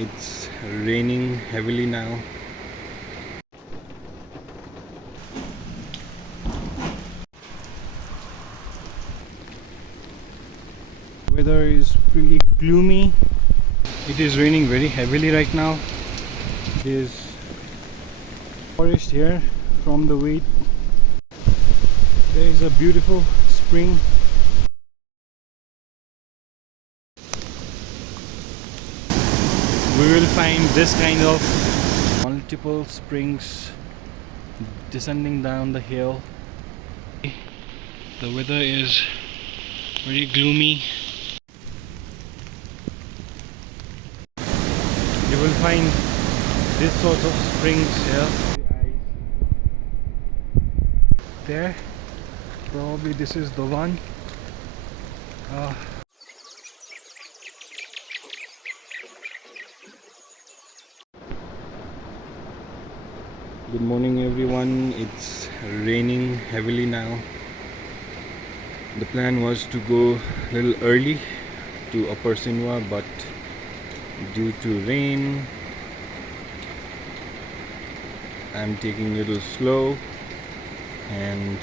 It's raining heavily now. Weather is pretty gloomy. It is raining very heavily right now. It is forest here from the way. There is a beautiful spring. We will find this kind of multiple springs descending down the hill. The weather is very gloomy. You will find this sort of springs here. There, probably this is the one. Good morning everyone. It's raining heavily now. The plan was to go a little early to Upper Sinwa, but due to rain I'm taking a little slow, and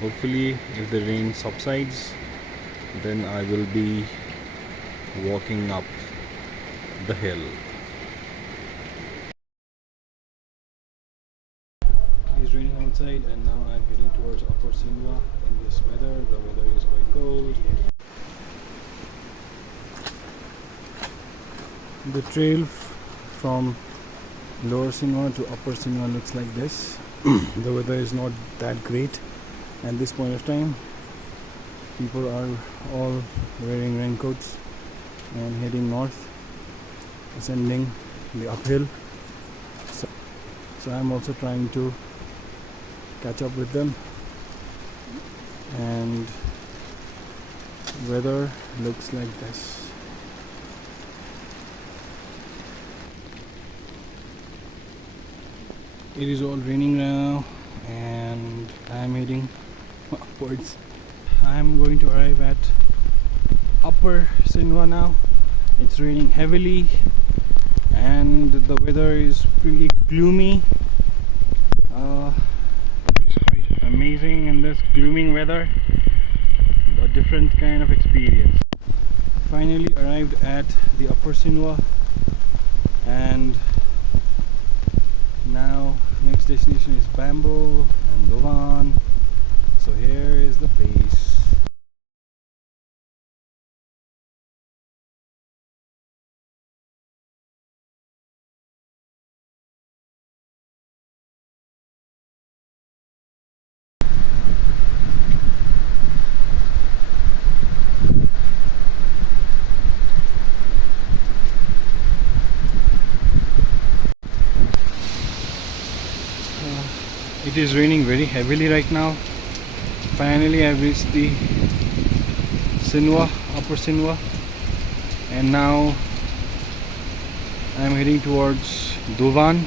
hopefully if the rain subsides then I will be walking up the hill. It is raining outside and now I'm heading towards Upper Sinwa in this weather. The weather is quite cold. The trail from Lower Sinwa to Upper Sinwa looks like this. The weather is not that great at this point of time. People are all wearing raincoats and heading north, ascending the uphill. So I'm also trying to catch up with them, and weather looks like this. It is all raining now and I am heading upwards. I am going to arrive at Upper Sinwa now. It's raining heavily and the weather is pretty gloomy. It's quite amazing in this glooming weather. A different kind of experience. Finally arrived at the Upper Sinwa, and now next destination is Bamboo and Dovan. So here is the place. It is raining very heavily right now. Finally I've reached the Sinwa, Upper Sinwa, and now I'm heading towards Dovan.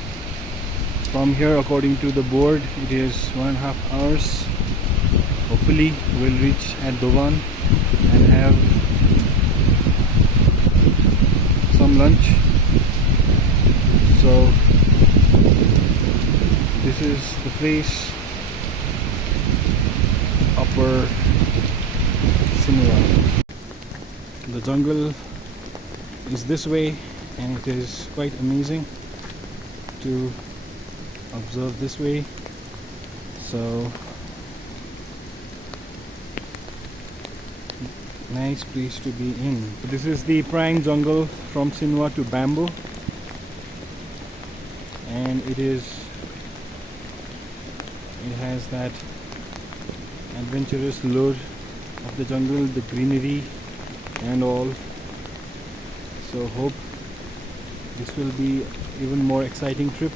From here, according to the board, it is 1.5 hours. Hopefully we'll reach at Dovan and have some lunch. So this is the place, Upper Sinwa. The jungle is this way and it is quite amazing to observe this way. So nice place to be in. This is the prime jungle from Sinwa to Bamboo, and it has that adventurous lure of the jungle, the greenery and all. So hope this will be even more exciting trip.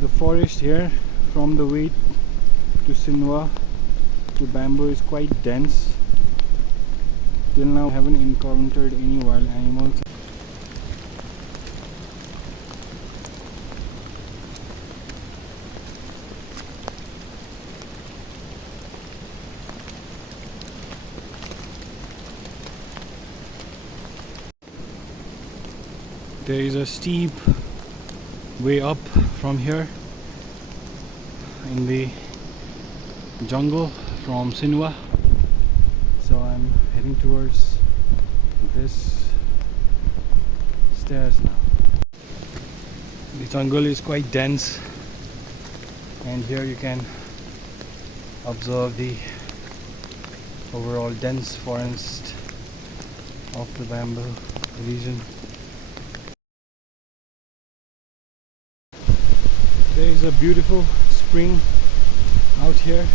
The forest here from the way to Sinwa to Bamboo is quite dense, Till now I haven't encountered any wild animals. There is a steep way up from here in the jungle from Sinwa, so I'm heading towards this stairs now. The jungle is quite dense, and here you can observe the overall dense forest of the bamboo region. There is a beautiful spring out here.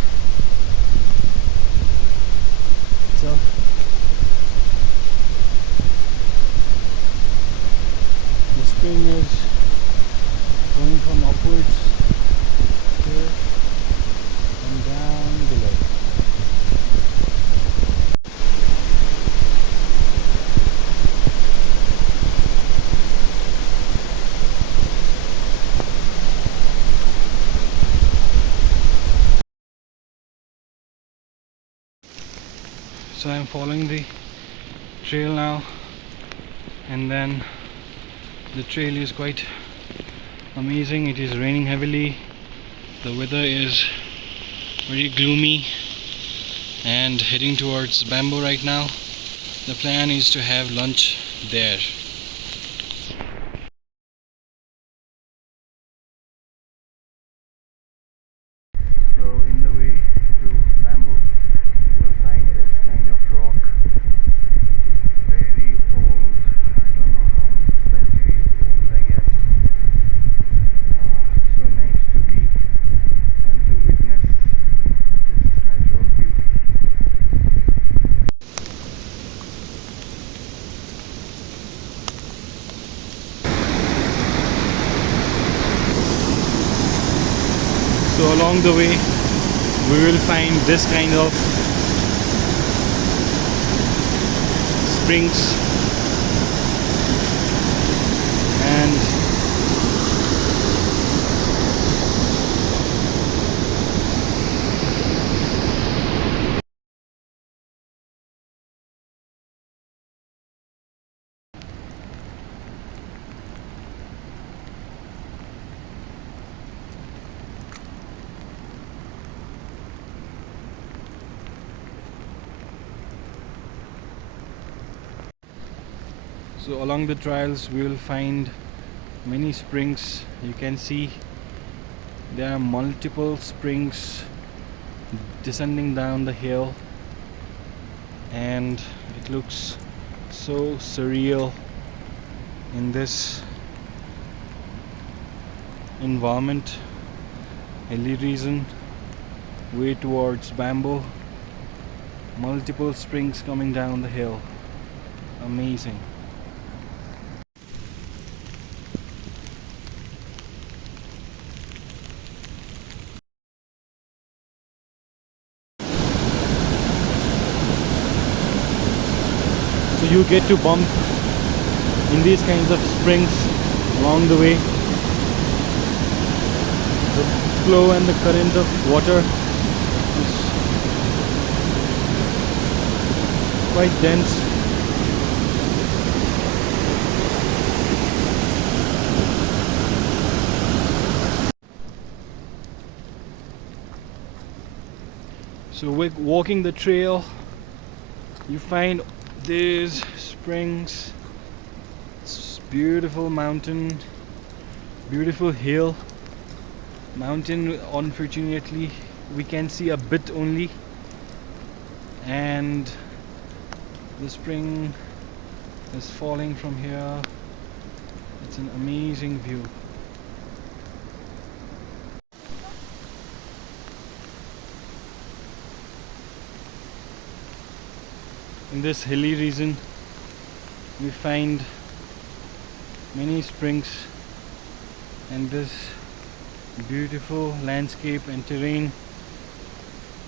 So the spring is going from upwards here and down below. So I'm following the trail now, and then the trail is quite amazing. It is raining heavily, the weather is very gloomy, and heading towards Bamboo right now. The plan is to have lunch there. So in the way to Bamboo, you will find this kind of rock. It is very old. I don't know how many centuries old, I guess. So nice to be and to witness this natural beauty. So along the way we will find this kind of springs, and so along the trails we will find many springs. You can see there are multiple springs descending down the hill, and it looks so surreal in this environment. Hilly region, way towards Bamboo, multiple springs coming down the hill. Amazing. So you get to bump in these kinds of springs along the way. The flow and the current of water is quite dense. So walking the trail, you find these springs, beautiful mountain, beautiful hill. Mountain, unfortunately we can see a bit only, and the spring is falling from here. It's an amazing view. In this hilly region we find many springs and this beautiful landscape and terrain.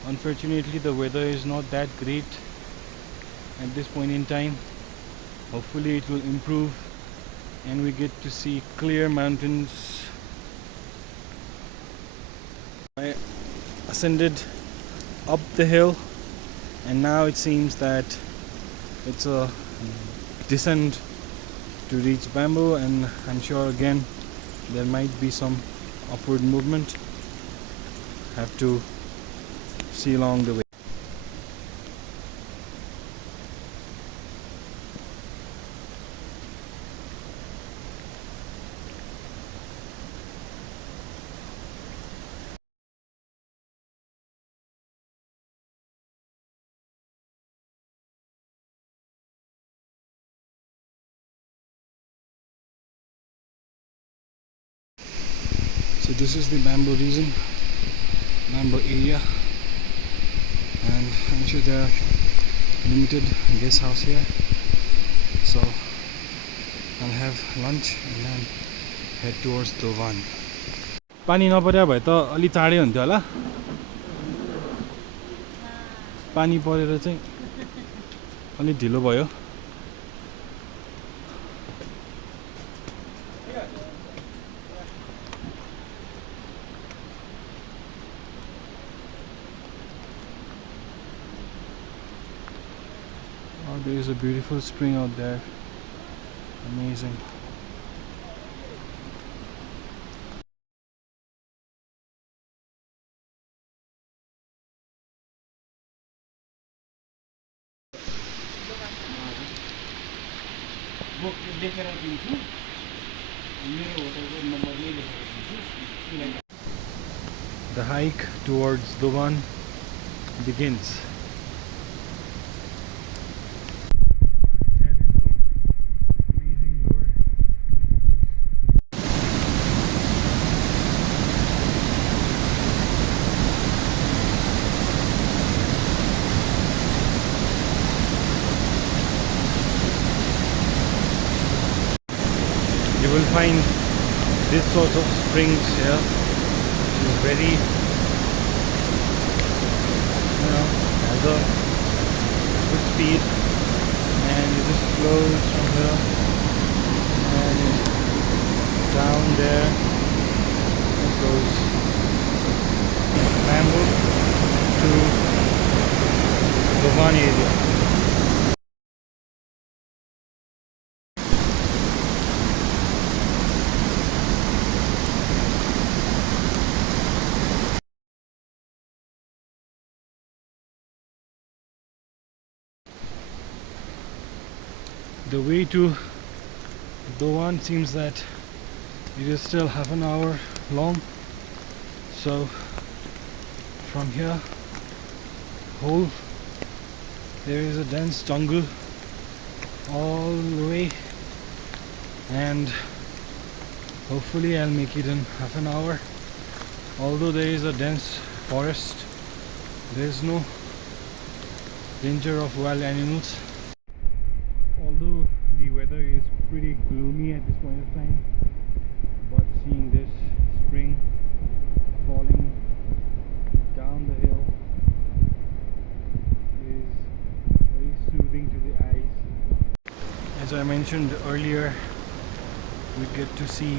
Unfortunately the weather is not that great, at this point in time. Hopefully it will improve and we get to see clear mountains. I ascended up the hill and now it seems that it's a descent to reach Bamboo, and I'm sure again there might be some upward movement. Have to see along the way. So this is the Bamboo region, Bamboo area, and I'm sure there are limited guest house here. So I'll have lunch and then head towards Dovan. पानी नपरे भए त अलि चाँडै हुन्थ्यो होला. पानी परेर चाहिँ अलि ढिलो भयो. There is a beautiful spring out there. Amazing. The hike towards Dovan begins. You will find this sort of springs here, which is very, has a good speed, and it just flows from here and down there. It goes Bamboo to Dovan area. The way to Dovan seems that it is still half an hour long. So from here whole there is a dense jungle all the way, and hopefully I'll make it in half an hour. Although there is a dense forest, there is no danger of wild animals. Although the weather is pretty gloomy at this point of time, but seeing this spring falling down the hill is very soothing to the eyes. As I mentioned earlier, we get to see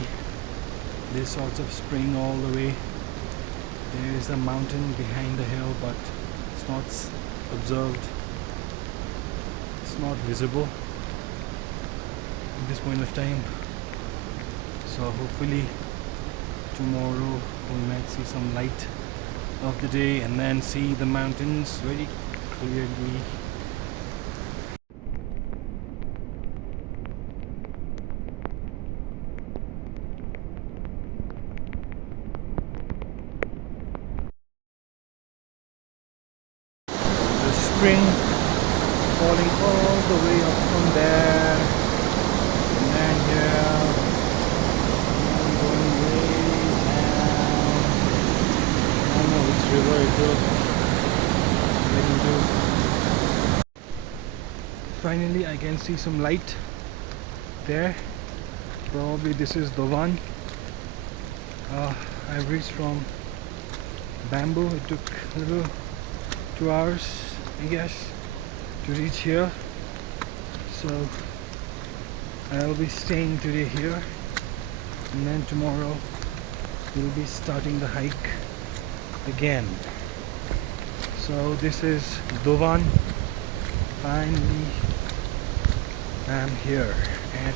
this sort of spring all the way. There is a mountain behind the hill, but it's not observed, it's not visible at this point of time. So hopefully tomorrow we might see some light of the day and then see the mountains very clearly. The spring falling all the way up from there, and then here, and going way down. I don't know which river it will get into. Finally I can see some light there. Probably this is Dovan. I've reached from Bamboo. It took a little 2 hours, I guess, to reach here. So I'll be staying today here, and then tomorrow we'll be starting the hike again. So this is Dovan. Finally I'm here at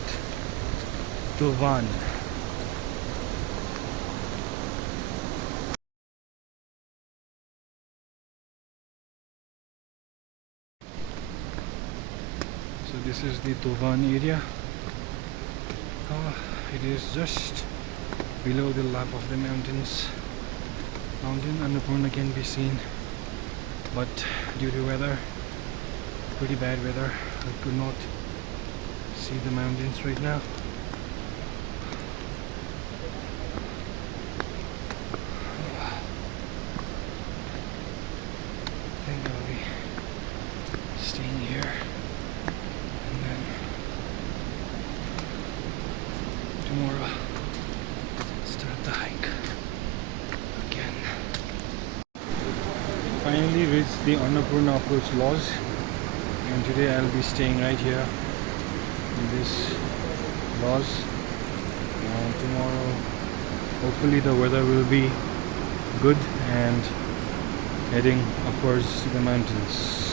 Dovan. So this is the Dovan area. It is just below the lap of the mountains. Mountain Annapurna can be seen, but due to weather, pretty bad weather, I could not see the mountains right now. I think I'll be staying here, and then tomorrow start the hike again. Finally reached the Annapurna approach lodge, and today I'll be staying right here in this lodge, and tomorrow hopefully the weather will be good and heading upwards to the mountains.